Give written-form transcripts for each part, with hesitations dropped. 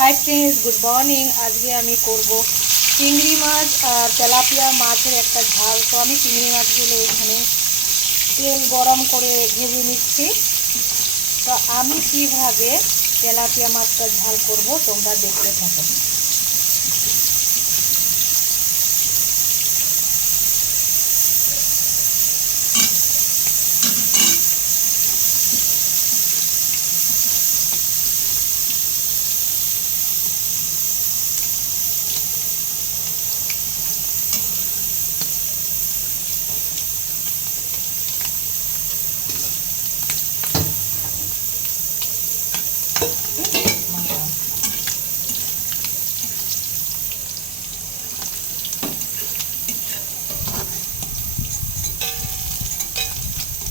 Hi friends, good morning. आज के আমি করব চিংড়ি মাছ আর তেলাপিয়া মাছের একটা ঝাল। তো আমি চিংড়ি মাছগুলো এখানে তেল গরম করে ভেজে নিচ্ছি। তো আমি কিভাবে তেলাপিয়া মাছটা ঝাল করব তোমরা দেখতে থাকো।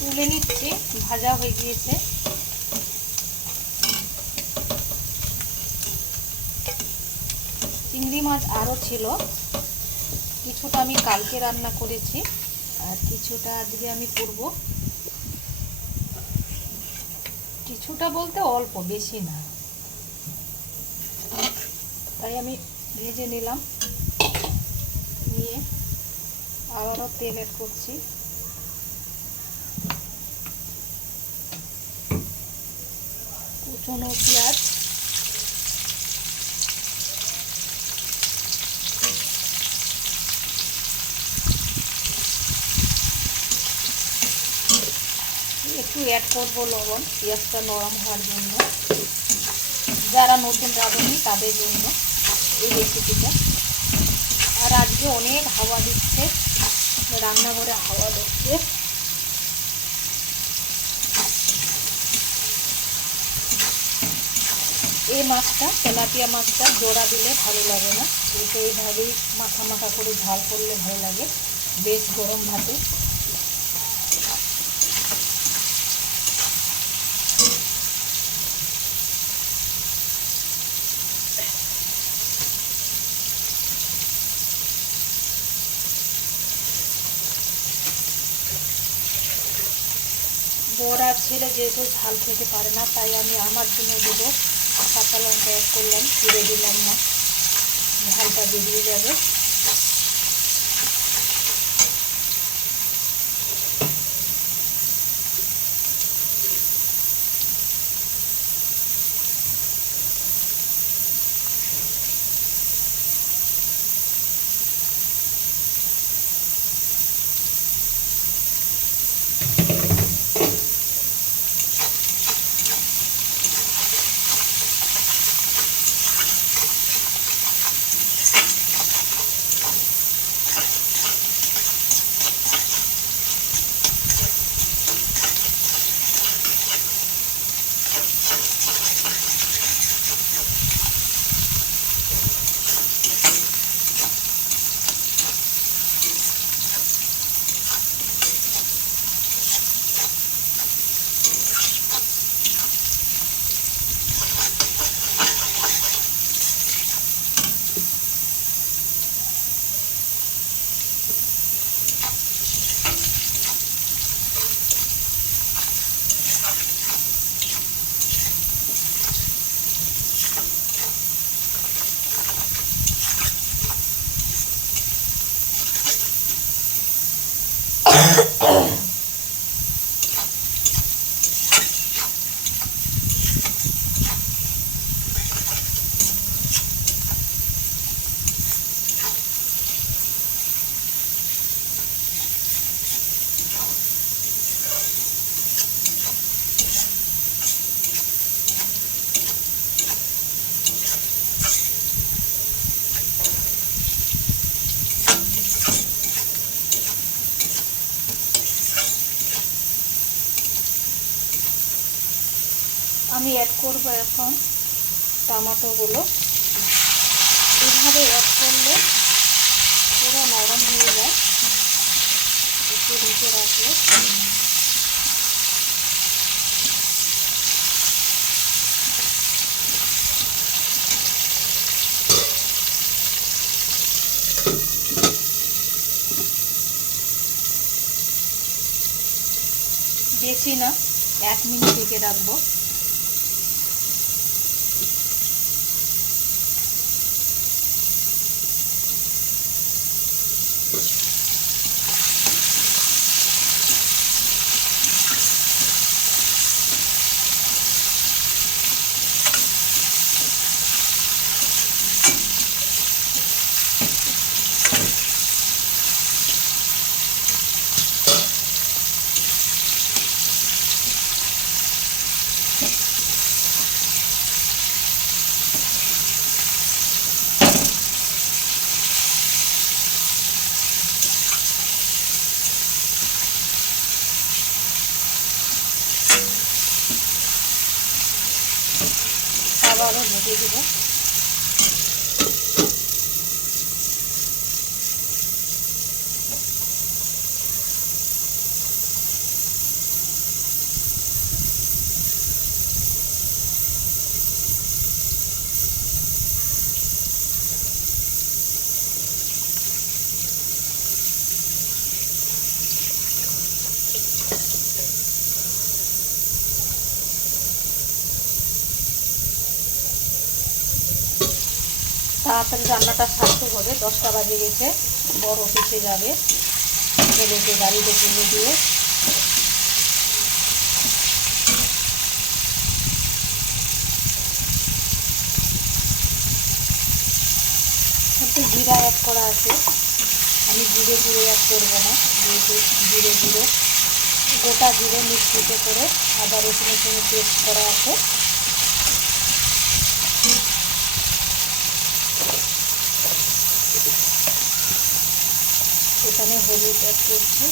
তুলে নিচ্ছি, ভাজা হয়ে গিয়েছে। চিংড়ি মাছ আরও ছিল, কিছুটা আমি কালকে রান্না করেছি আর কিছুটা আজকে আমি করব। কিছুটা বলতে অল্প, বেশি না, তাই আমি ভেজে নিলাম। নিয়ে আবারও তেল অ্যাড করছি। কুচনো পেঁয়াজ, একটু অ্যাড করবো লবণ, পেঁয়াজটা নরম হওয়ার জন্য। যারা নতুন রাঁধুনি তাদের জন্য এই রেসিপিটা। আর আজকে অনেক হাওয়া দিচ্ছে, রান্নাঘরে হাওয়া দিচ্ছে। এই মাছটা, তেলাপিয়া মাছটা জোড়া দিলে ভালো লাগে না, তো এইভাবেই মাখা মাখা করে ঝাল করলে ভালো লাগে, বেশ গরম ভাতে। বড়া ছেলে যেহেতু ঝাল খেতে পারে না, তাই আমি আমার জন্য দেবো কাঁচা লঙ্কা অ্যাড করলাম, চিড়ে দিলাম না, ঝালটা বেরিয়ে যাবে। আমি অ্যাড করব এখন টমেটোগুলো। এভাবে অ্যাড করলে পুরো নরম হয়ে যায়, একটু ঢেকে রাখলে। বেশি না, 1 মিনিট ঢেকে রাখবো। আবারও ঢেকে দেবো। তাড়াতাড়ি রান্নাটা সারতে হবে, 10টা বাজে গেছে, বড় অফিসে যাবে, ছেলেকে গাড়িতে তুলে দিয়ে একটু জিরা অ্যাড করা আছে, আমি জিরে গুঁড়ো অ্যাড করবো না, যেহেতু জিরে গুঁড়ো গোটা জিরে মিক্সিতে করে আদা রসুনের সঙ্গে পেস্ট করা আছে। এখানে হলুদ অ্যাড করছি,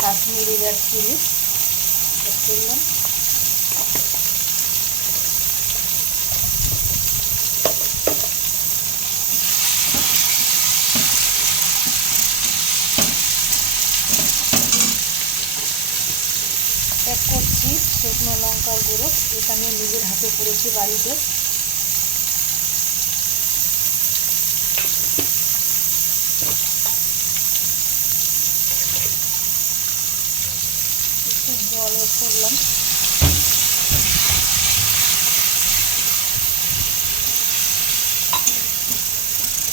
কাশ্মীরি রেড চিলি অ্যাড করলাম, অ্যাড করছি শুকনো লঙ্কার গুঁড়ো, এটা আমি নিজের হাতে করেছি বাড়িতে। জল অ্যাড করলাম,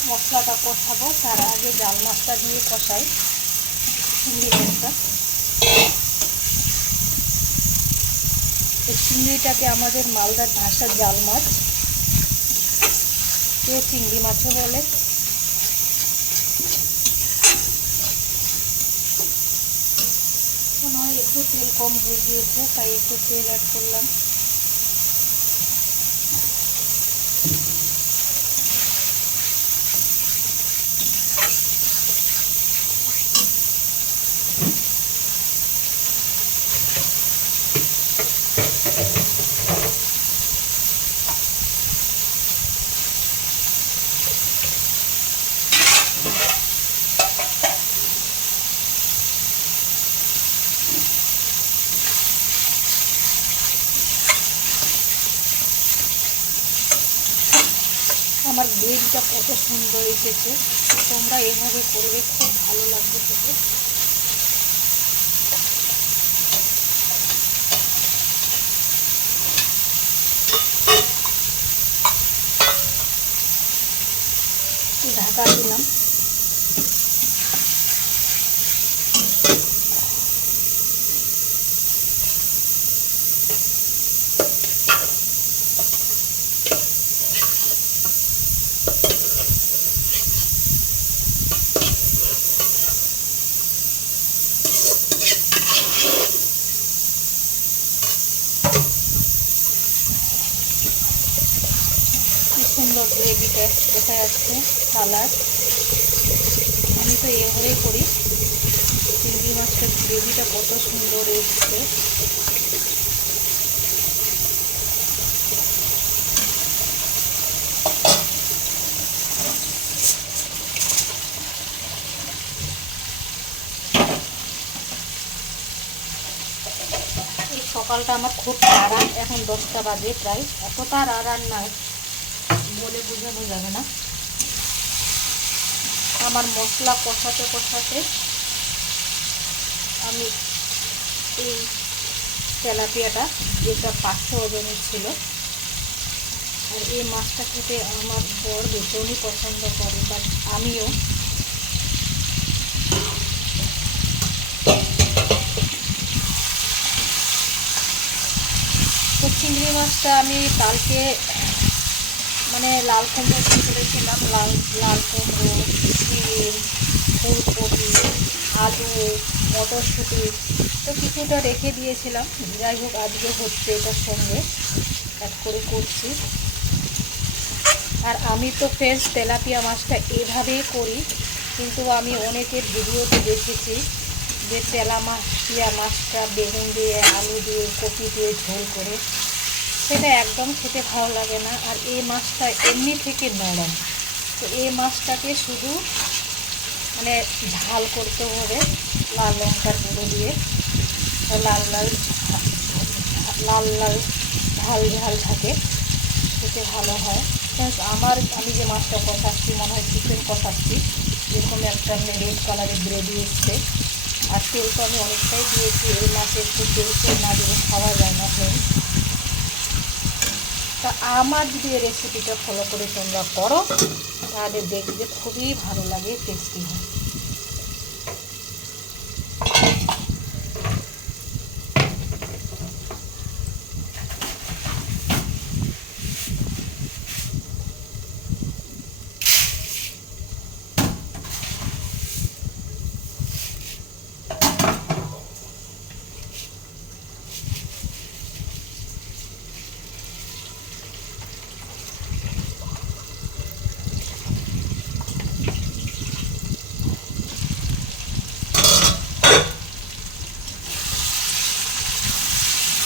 মশলাটা কষাবো, তার আগে জাল মাছটা দিয়ে কষাই, চিংড়ি মাছটা। এই চিংড়িটাকে আমাদের মালদার ভাষার জাল মাছ, কেউ চিংড়ি মাছও বলে। মনে হয় একটু তেল কম হয়ে গিয়েছে, তাই একটু তেল অ্যাড করলাম। আমার গ্রেভিটা কত সুন্দর এসেছে, তোমরা এভাবে করবে, খুব ভালো লাগবে খেতে। ঢাকা দিলাম, সুন্দর গ্রেভিটা দেখা যাচ্ছে কালার। আমি তো এভাবেই করি, চিংড়ি মাছের গ্রেভিটা কত সুন্দর এসছে। এই সকালটা আমার খুব তাড়া, এখন 10টা বাজে প্রায়, এতটা আরাম না বলে বোঝানো যাবে না। আমার মশলা কষাতে কষাতে আমি এই তেলাপিয়াটা, যেটা 500 ওজনের ছিল, আর এই মাছটা খেতে আমার বর ভীষণই পছন্দ করে, বাট আমিও। তো চিংড়ি মাছটা আমি কালকে মানে লাল কুমড়ো দিয়ে করেছিলাম, লাল লাল কুমড়ো, শিম, ফুলকপি, আলু, মটরশুঁটি, তো কিছুটা রেখে দিয়েছিলাম। যাই হোক, আজকে হচ্ছে এটার সঙ্গে অ্যাড করে করছি। আর আমি তো ফ্রেশ তেলাপিয়া মাছটা এভাবেই করি, কিন্তু আমি অনেকের ভিডিওতে দেখেছি যে তেলাপিয়া মাছটা বেগুন দিয়ে, আলু দিয়ে, কপি দিয়ে ঝোল করে, সেটা একদম খেতে ভালো লাগে না। আর এই মাছটা এমনি থেকে নরম, তো এই মাছটাকে শুধু মানে ঝাল করতে হবে লাল লঙ্কার গুঁড়ো দিয়ে, লাল লাল লাল লাল ঝাল ঝাল থাকে, খেতে ভালো হয়। আমি যে মাছটা কষাচ্ছি মনে হয় চিকেন কষাচ্ছি, যেরকম একটা রেড কালারের গ্রেভি এসছে। আর তেল তো আমি অনেকটাই দিয়েছি, এই মাছে একটু তেল না দিলে খাওয়া যায় না ফ্রেন্ডস। তা আমার যদি এই রেসিপিটা ফলো করে তোমরা করো তাহলে দেখবে খুবই ভালো লাগে, টেস্টি হয়।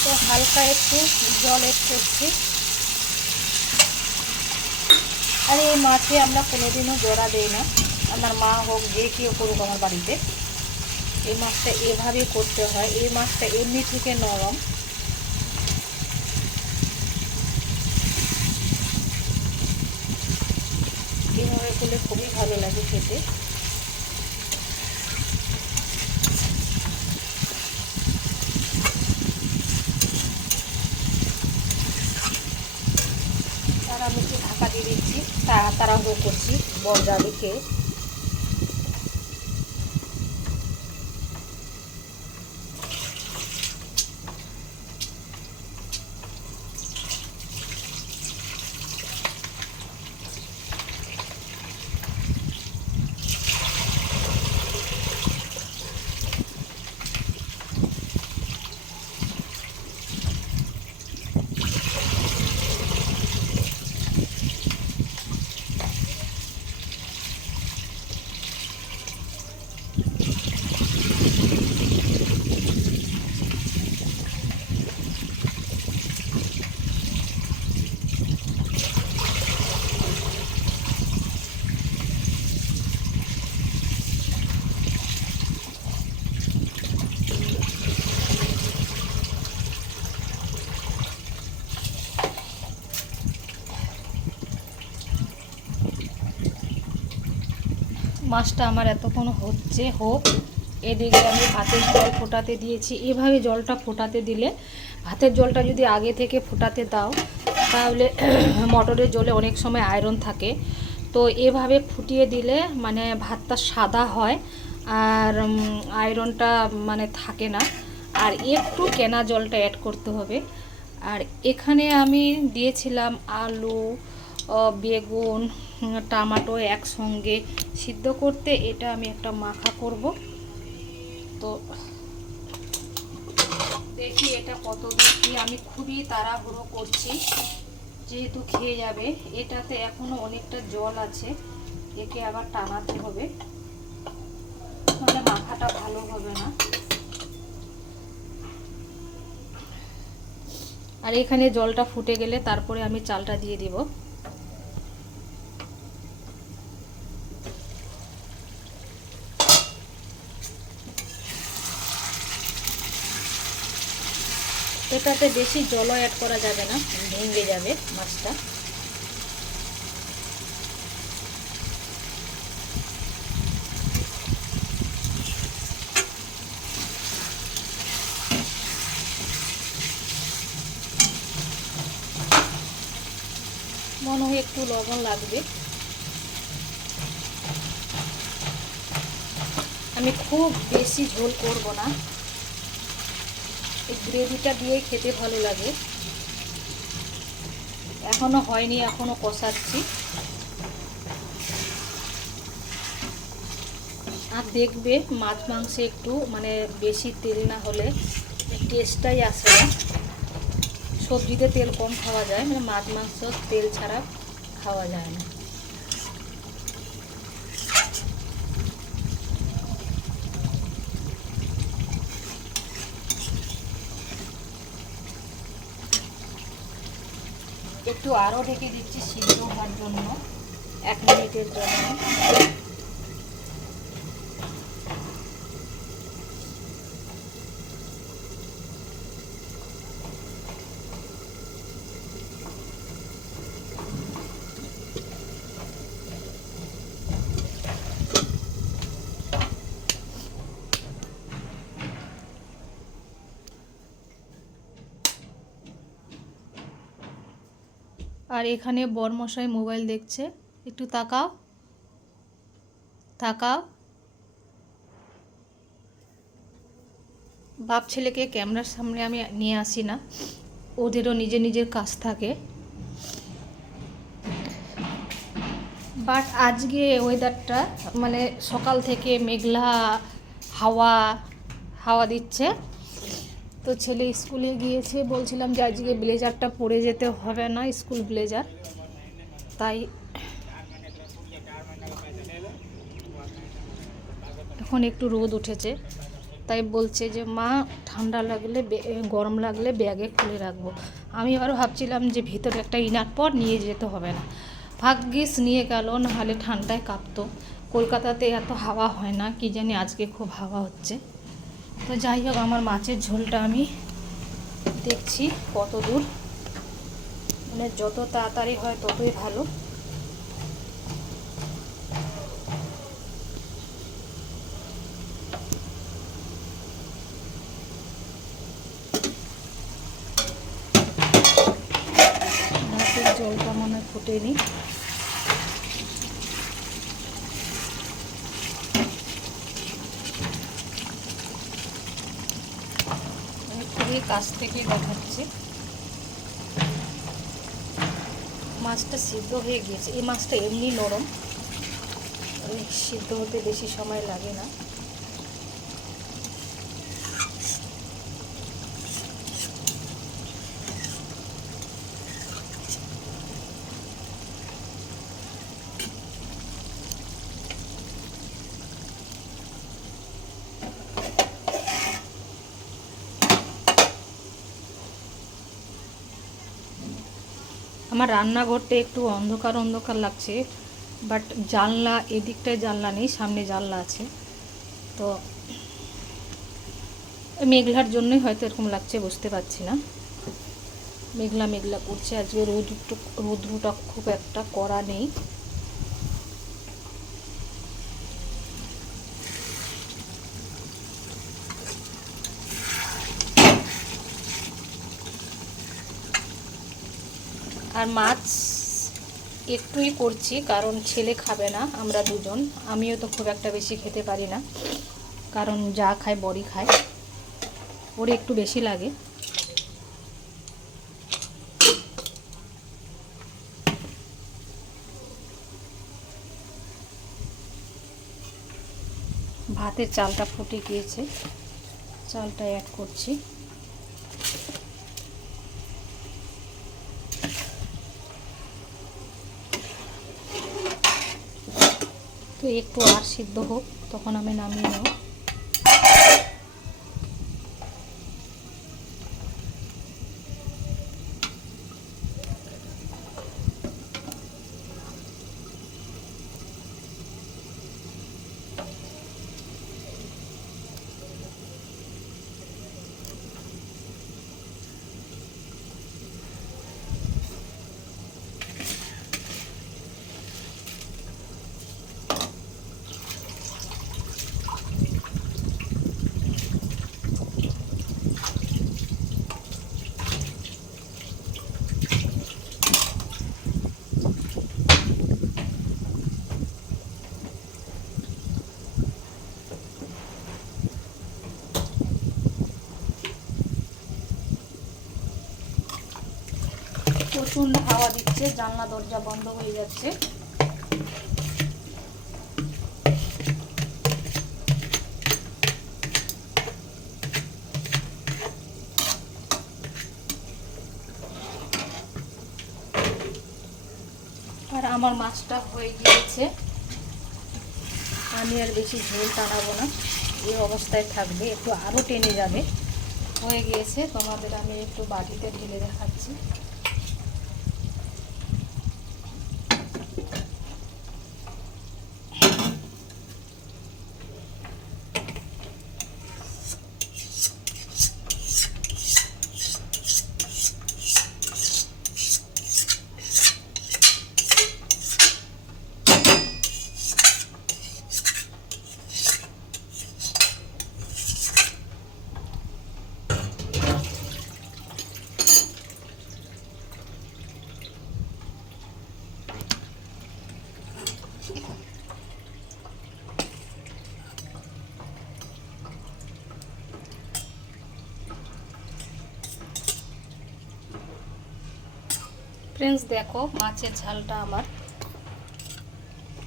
তো হালকা একটু জল এড করছি। আর এই মাছে আমরা কোনোদিনও জড়া দেই না, আমার মা হোক যে কেউ করুক আমার বাড়িতে, এই মাছটা এভাবেই করতে হয়। এই মাছটা এমনি থেকে নরম, এভাবে করলে খুবই ভালো লাগে খেতে। আর আমি একটু ঢাকা দিয়ে দিচ্ছি, তাড়াহুড়ো করছি বর যাবে খেয়ে। মাছটা আমার এতক্ষণ হোক, এদিকে আমি ভাতের জল ফোটাতে দিয়েছি। এভাবে জলটা ফোটাতে দিলে, ভাতের জলটা যদি আগে থেকে ফোটাতে দাও তাহলে মটরের জলে অনেক সময় আয়রন থাকে, তো এভাবে ফুটিয়ে দিলে মানে ভাতটা সাদা হয় আর আয়রনটা মানে থাকে না। আর একটু কেনা জলটা অ্যাড করতে হবে। আর এখানে আমি দিয়েছিলাম আলু, বেগুন, টমেটো একসঙ্গে সিদ্ধ করতে। এটা আমি একটা মাখা করব, তো দেখি এটা কত দেখি। আমি খুবই তাড়াহুড়ো করছি যেহেতু খেয়ে যাবে। এটাতে এখনো অনেকটা জল আছে, একে আবার টানাতে হবে, তাহলে মাখাটা ভালো হবে না। আর এখানে জলটা ফুটে গেলে তারপরে আমি চালটা দিয়ে দিব। এটাতে বেশি জলও অ্যাড করা যাবে না, ভেঙে যাবে মাছটা। মনে হয় একটু লবণ লাগবে। আমি খুব বেশি ঝোল করব না, এই গ্রেভিটা দিয়েই খেতে ভালো লাগে। এখনো হয়নি, এখনো কষাচ্ছি। আর দেখবে মাছ মাংসে একটু মানে বেশি তেল না হলে টেস্টটাই আসে না। সবজিতে তেল কম খাওয়া যায়, মানে মাছ মাংস তেল ছাড়া খাওয়া যায় না। একটু আরও ঢেকে দিচ্ছি সিদ্ধ হওয়ার জন্য, 1 মিনিটের জন্য। আর এখানে বরমশাই মোবাইল দেখছে, একটু তাকাও তাকাও। বাপ ছেলেকে ক্যামেরার সামনে আমি নিয়ে আসি না, ওদেরও নিজের নিজের কাজ থাকে। বাট আজকে ওয়েদারটা মানে সকাল থেকে মেঘলা, হাওয়া হাওয়া দিচ্ছে। তো ছেলে স্কুলে গিয়েছে, বলছিলাম যে আজকে ব্লেজারটা পরে যেতে হবে না, স্কুল ব্লেজার। তাই এখন একটু রোদ উঠেছে, তাই বলছে যে মা ঠান্ডা লাগলে গরম লাগলে ব্যাগে খুলে রাখবো। আমি আবার ভাবছিলাম যে ভিতরে একটা ইনার পর নিয়ে যেতে হবে না, ভাগ্যিস নিয়ে গেল, নাহলে ঠান্ডায় কাঁপতো। কলকাতাতে এত হাওয়া হয় না, কি জানি আজকে খুব হাওয়া হচ্ছে। তো যাই হোক, আমার মাছের ঝোলটা আমি দেখছি কত দূর, মানে যত তাড়াতাড়ি হয় ততই ভালো। ভাতের জলটা মনে হয় ফুটেনি। খুবই কাছ থেকে দেখাচ্ছে। মাছটা সিদ্ধ হয়ে গিয়েছে। এই মাছটা এমনি নরম, সিদ্ধ হতে বেশি সময় লাগে না। আমার রান্নাঘরটা একটু অন্ধকার অন্ধকার লাগছে, বাট জানলা, এদিকটায় জানলা নেই, সামনে জানলা আছে। তো মেঘলার জন্যই হয়তো এরকম লাগছে, বুঝতে পারছি না। মেঘলা মেঘলা করছে, আজকে রৌদ্রটা খুব একটা কড়া নেই। আর মাছ একটুই করছি, কারণ ছেলে খাবে না, আমরা দুজন। আমিও তো খুব একটা বেশি খেতে পারি না, কারণ যা খায় বড়ি খায়, ওর একটু বেশি লাগে। ভাতের চালটা ফুটে গিয়েছে, চালটা অ্যাড করছি। তো একটু আর সিদ্ধ হোক, তখন আমি নামিয়ে নেব। প্রচণ্ড হাওয়া দিচ্ছে, জানলা দরজা বন্ধ হয়ে যাচ্ছে। আর আমার মাছটা হয়ে গিয়েছে, আমি আর বেশি ঝোল টানাবো না, এই অবস্থায় থাকবে, একটু আরও টেনে যাবে। হয়ে গিয়েছে, তোমাদের আমি একটু বাটিতে ঢেলে দেখাচ্ছি। ফ্রেন্ডস, দেখো মাছের ঝালটা আমার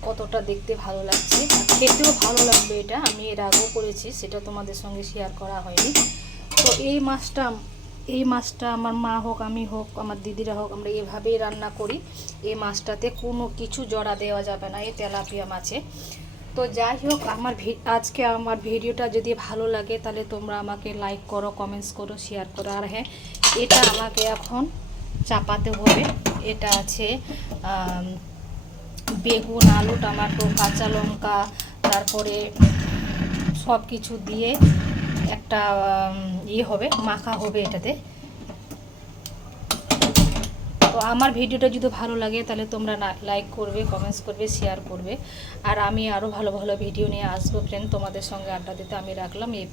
কতটা দেখতে ভালো লাগছে, খেতেও ভালো লাগবে। এটা আমি এর আগেও করেছি, সেটা তোমাদের সঙ্গে শেয়ার করা হয়নি। তো এই মাছটা আমার মা হোক, আমি হোক, আমার দিদিরা হোক, আমরা এভাবেই রান্না করি। এই মাছটাতে কোনো কিছু জড়া দেওয়া যাবে না, এই তেলাপিয়া মাছে। তো যাই হোক, আজকে আমার ভিডিওটা যদি ভালো লাগে তাহলে তোমরা আমাকে লাইক করো, কমেন্টস করো, শেয়ার করো। আর হ্যাঁ, এটা আমাকে এখন চাপাতে হবে। এটা আছে বেগুন, আলু, টমেটো, কাঁচা লঙ্কা, তারপরে সব কিছু দিয়ে একটা হবে, মাখা হবে এটাতে। তো আমার ভিডিওটা যদি ভালো লাগে তাহলে তোমরা লাইক করবে, কমেন্টস করবে, শেয়ার করবে। আর আমি আরও ভালো ভালো ভিডিও নিয়ে আসবো ফ্রেন্ড, তোমাদের সঙ্গে আড্ডা দিতে। আমি রাখলাম এই।